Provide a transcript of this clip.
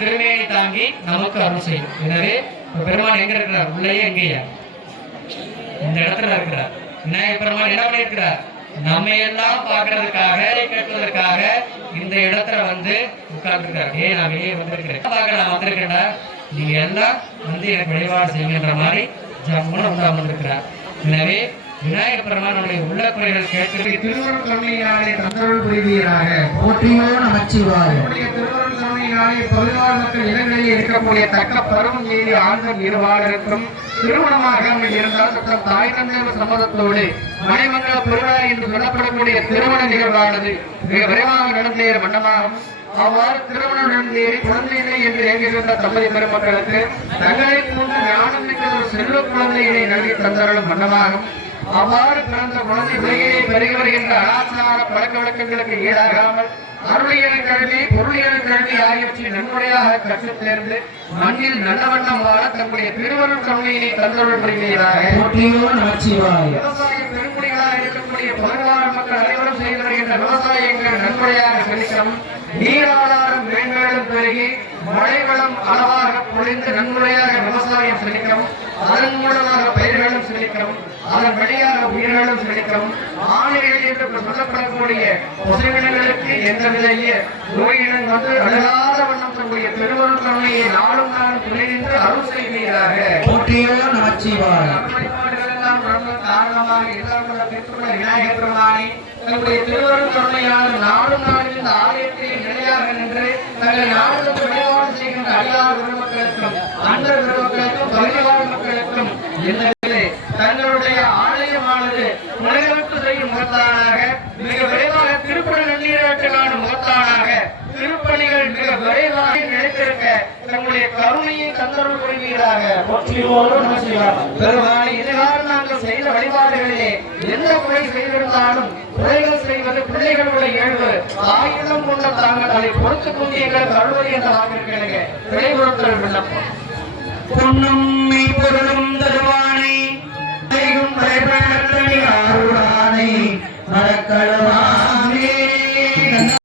திருமேனி தாங்கி நமக்கு அருள் செய்யும். எனவே பெருமான் எங்க இருக்கிறார்? உள்ளேயே எங்கேயா? இந்த இடத்துல இருக்கிறார். விநாயகர் பெருமான் என்ன பண்ணியிருக்கிறார் நம்ம எல்லாம் பார்க்கறதுக்காக கேட்பதற்காக இந்த இடத்துல வந்து உட்கார்ந்துருக்கார் ஏ நான் வெளியே வந்திருக்கிறேன். பார்க்க நான் வந்திருக்கேன்டா நீங்க எல்லாம் வந்து எனக்கு வழிபாடு செய்யுங்கன்ற மாதிரி ஜம்முன்னு வந்து அமர்ந்திருக்கிறார் எனவே விநாயகர் பெருமானுடைய உள்ள குறைகள் கேட்கிறது திருவருள் கருணையினாலே தந்தருள் புரிவீராக. போற்றியோ நமச்சிவாய திருவருள் கருணையினாலே தொழிலாளர் மக்கள் இளங்களில் இருக்கக்கூடிய தக்க பருவம் ஏறி ஆண்கள் இருவாளருக்கும் திருமணமாக இருந்தால் தத்தம் தாய் தந்தையர் சம்மதத்தோடு மணிமங்கல பெருவிழா என்று சொல்லப்படக்கூடிய திருமண நிகழ்வானது மிக விரைவாக நடந்தேற வண்ணமாகும். அவ்வாறு திருமணம் நடந்தேறி குழந்தையினை என்று ஏங்கியிருந்த தம்பதி பெருமக்களுக்கு தங்களை போன்று ஞானம் மிக்க ஒரு செல்வ குழந்தையினை நல்கி தந்தருளும் வண்ணமாகும். அவ்வாறு பிறந்த குழந்தை உலகிலே பெருகி வருகின்ற அனாச்சார பழக்க வழக்கங்களுக்கு ஈடாகாமல் அருளியல் கல்வி பொருளியல் கல்வி ஆகியவற்றை நன்முறையாக கற்றுத் தேர்ந்து மண்ணில் நல்ல வண்ணம் வாழ தங்களுடைய திருவருள் கருணையினை தந்தருள் நமச்சிவாய. விவசாய பெருங்குடிகளாக இருக்கக்கூடிய பதினாறு மக்கள் அனைவரும் செய்து வருகின்ற விவசாயங்கள் நன்முறையாக செழிக்கணும் நீராதாரம் மேன்மேலும் பெருகி மழை வளம் அளவாக பொழிந்து நன்முறையாக விவசாயம் செழிக்கணும் அதன் மூலமாக பயிர்களும் செழிக்கணும் அதன் வழியாக உயிர்களும் செழிக்கணும் ஆணைகள் என்று சொல்லப்படக்கூடிய பசுவினங்களுக்கு எந்தவித நோயினம் வந்து அழகாத வண்ணம் தன்னுடைய பெருவரும் தன்மையை நாளும் நாளும் துணை நின்று அருள் செய்வீராக போற்றியோ நமச்சிவாய வழிபாடுகளெல்லாம் நடந்த காரணமாக எல்லாம் வல்ல பெற்றுள்ள விநாயகர் பெருமானே, தங்களுடைய திருவருள் கருணையால் நாடும் நாளில் இந்த நிலையாக நின்று தங்களை நாடுகளுக்கு வழிபாடு செய்கின்ற அடியார் பெருமக்களுக்கும் அன்பர் பெருமக்களுக்கும் மக்களுக்கும் தங்களுடைய ஆலயமானது உலகத்து செய்யும் முகத்தானாக மிக விரைவாக திருப்பணி நன்னீராட்டு காணும் முகத்தானாக திருப்பணிகள் மிக விரைவாக நிலைத்திருக்க தங்களுடைய கருணையை தந்தரவு புரிவீராக. போற்றியோடு நமசிவார் நாங்கள் செய்த வழிபாடுகளிலே எந்த குறை செய்திருந்தாலும் குறைகள் செய்வது பிள்ளைகளுடைய இயல்பு. ஆயுதம் கொண்ட தாங்கள் அதை பொறுத்து கொண்டு எங்கள் அருள்வது என்ற ஆகிருக்கிறேன் விளைபொருட்கள் விண்ணப்பம். பொன்னும் மெய்ப்பொருளும்